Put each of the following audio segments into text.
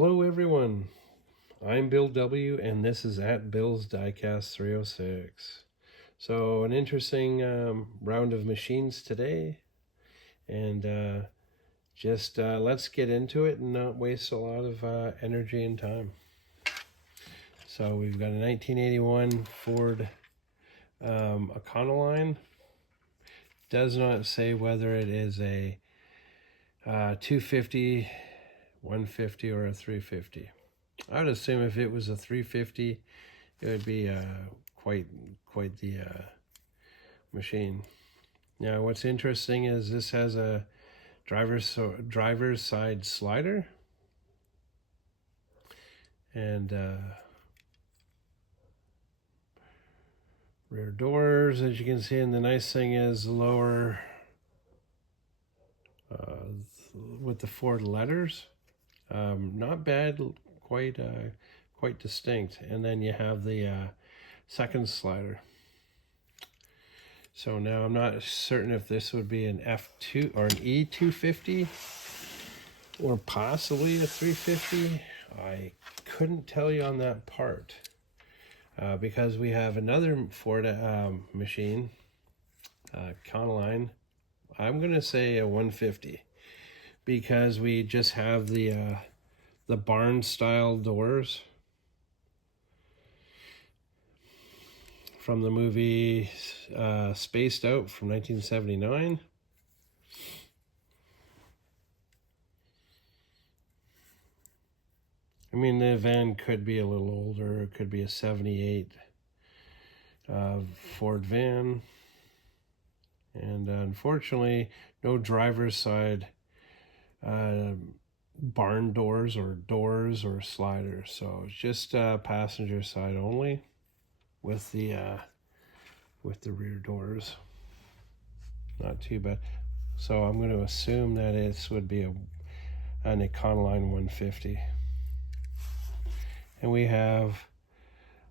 Hello everyone, I'm Bill W. and this is at Bill's Diecast 306. So an interesting round of machines today, and let's get into it and not waste a lot of energy and time. So we've got a 1981 Ford Econoline. Does not say whether it is a 250, 150, or a 350. I would assume if it was a 350, it would be quite the machine. Now, what's interesting is this has a driver's side slider, and rear doors, as you can see. And the nice thing is lower with the Ford letters, not bad. Quite distinct. And then you have the second slider. So now I'm not certain if this would be an F2 or an E250 or possibly a 350. I couldn't tell you on that part because we have another Ford machine, Econoline. I'm going to say a 150 because we just have the barn style doors from the movie Spaced Out from 1979. I mean, the van could be a little older. It could be a 78 Ford van. And unfortunately, no driver's side barn doors or sliders. So it's just passenger side only with the rear doors. Not too bad. So I'm going to assume that this would be an Econoline 150. And we have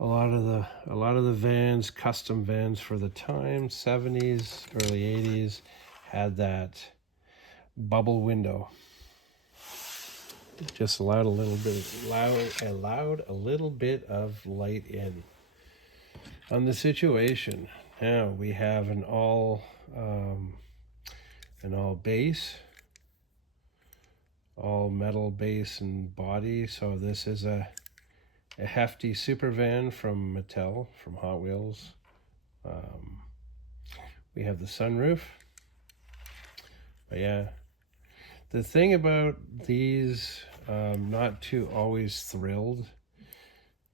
a lot of the vans, custom vans for the time, 70s, early 80s, had that bubble window. It just allowed a little bit of light in on the situation. Now we have an all base, all metal base and body. So this is a hefty super van from Mattel, from Hot Wheels. We have the sunroof. But yeah, the thing about these, not too always thrilled,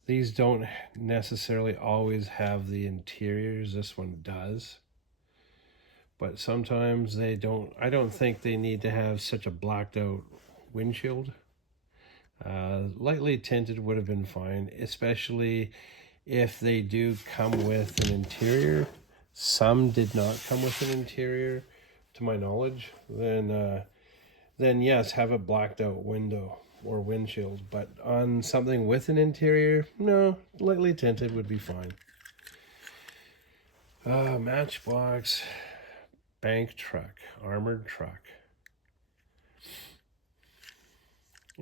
these don't necessarily always have the interiors. This one does. But sometimes they don't. I don't think they need to have such a blacked out windshield. Lightly tinted would have been fine, especially if they do come with an interior. Some did not come with an interior, to my knowledge. Then yes, have a blacked out window or windshield. But on something with an interior, no, lightly tinted would be fine. Matchbox, bank truck, armored truck.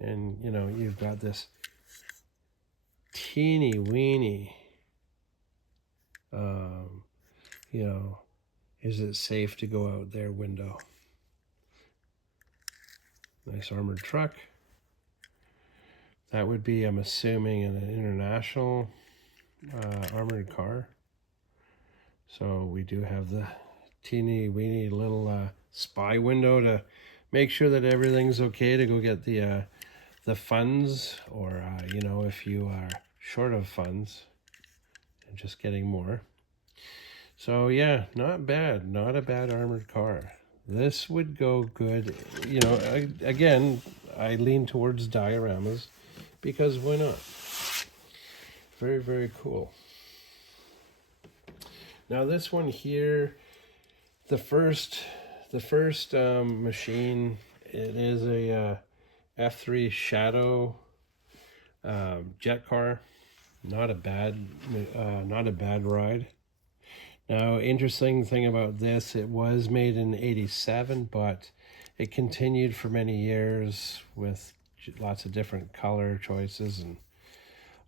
And, you know, you've got this teeny weeny, you know, is it safe to go out there window. Nice armored truck. That would be, I'm assuming, an international armored car. So we do have the teeny weeny little spy window to make sure that everything's okay to go get the funds, or you know, if you are short of funds and just getting more. So yeah, not bad, not a bad armored car. This would go good. You know, again, I lean towards dioramas because why not? Very, very cool. Now this one here, the first machine, it is a F3 Shadow jet car. Not a bad ride. Now, interesting thing about this, it was made in '87, but it continued for many years with lots of different color choices and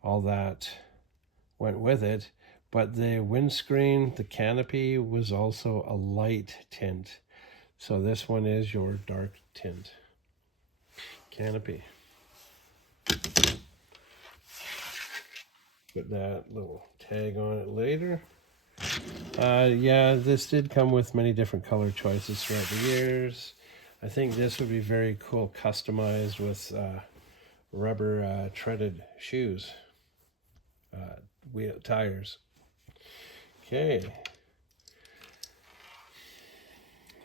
all that went with it. But the windscreen, the canopy was also a light tint. So this one is your dark tint canopy. Put that little tag on it later. Yeah, this did come with many different color choices throughout the years. I think this would be very cool customized with rubber treaded shoes, wheel tires. Okay,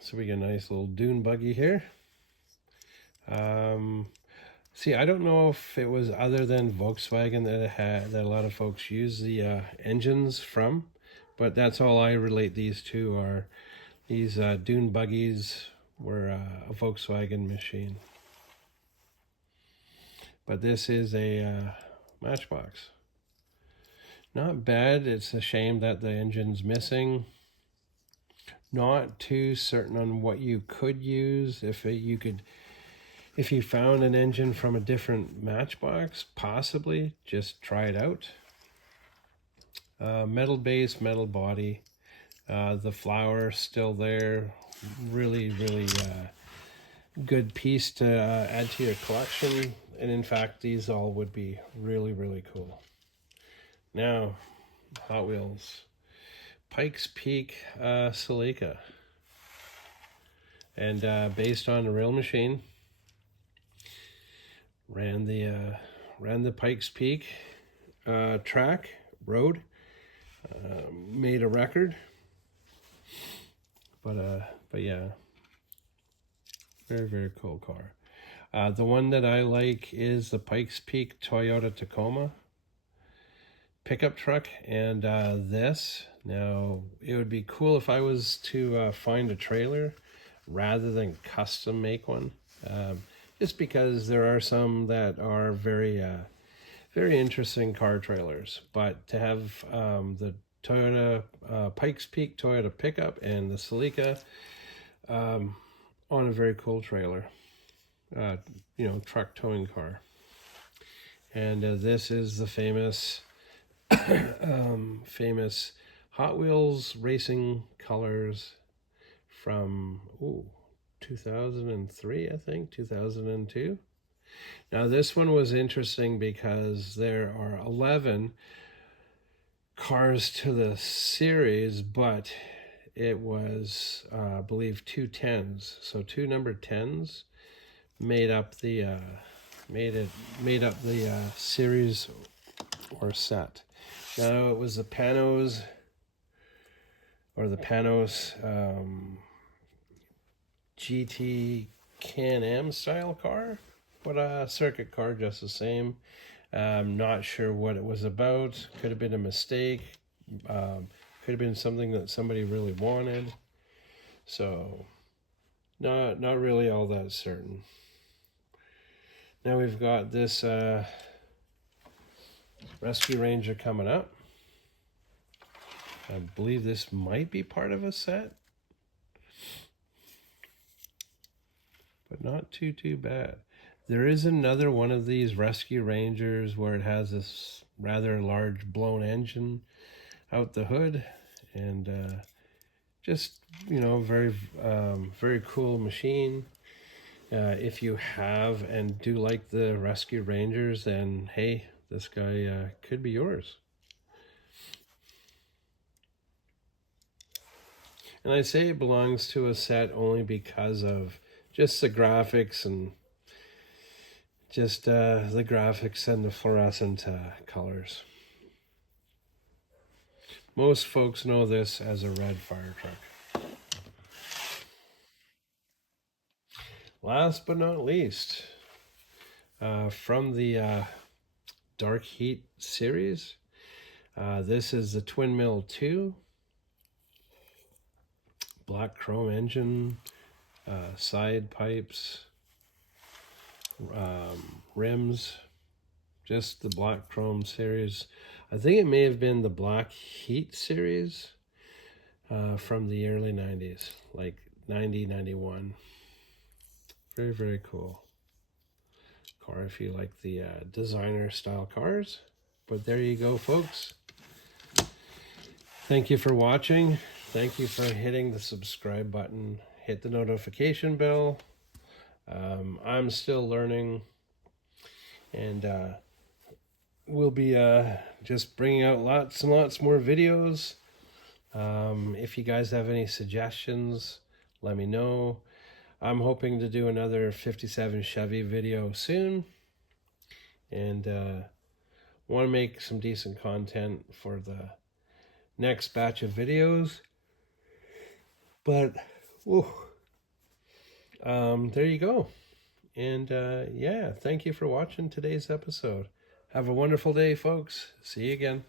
so we got a nice little dune buggy here. See, I don't know if it was other than Volkswagen that a lot of folks use the engines from, but that's all I relate these to are these dune buggies were a Volkswagen machine. But this is a Matchbox. Not bad. It's a shame that the engine's missing. Not too certain on what you could use. If you found an engine from a different Matchbox, possibly just try it out. Metal base, metal body. The flower still there. Really good piece to add to your collection. And in fact, these all would be really cool. Now, Hot Wheels. Pikes Peak Celica. And based on a real machine. Ran the Pikes Peak track, road. Made a record. But yeah. Very cool car. The one that I like is the Pikes Peak Toyota Tacoma pickup truck, and this. Now, it would be cool if I was to find a trailer rather than custom make one, just because there are some that are very interesting car trailers. But to have the Toyota Pikes Peak Toyota pickup and the Celica on a very cool trailer, truck towing car. And this is the famous famous Hot Wheels racing colors from 2003, I think, 2002. Now this one was interesting because there are 11 cars to the series, but it was I believe 2 10s, so 2 number 10s made up the series or set. Now it was the Panos GT Can-Am style car, but a circuit car just the same. I'm not sure what it was about. Could have been a mistake. Could have been something that somebody really wanted. So not really all that certain. Now we've got this Rescue Ranger coming up. I believe this might be part of a set, but not too bad. There is another one of these Rescue Rangers where it has this rather large blown engine out the hood, and just very cool machine. If you have and do like the Rescue Rangers, then hey, this guy could be yours. And I say it belongs to a set only because of just the graphics and just the graphics and the fluorescent colors. Most folks know this as a red fire truck. Last but not least, from the Dark Heat series, this is the Twin Mill 2. Black chrome engine, side pipes, rims, just the black chrome series. I think it may have been the Black Heat series from the early 90s, like 90, 91. Very cool or if you like the designer style cars. But there you go, folks. Thank you for watching. Thank you for hitting the subscribe button. Hit the notification bell. I'm still learning, and we'll be just bringing out lots and lots more videos. If you guys have any suggestions, let me know. I'm hoping to do another 57 Chevy video soon, and want to make some decent content for the next batch of videos. But there you go. And yeah, thank you for watching today's episode. Have a wonderful day, folks. See you again.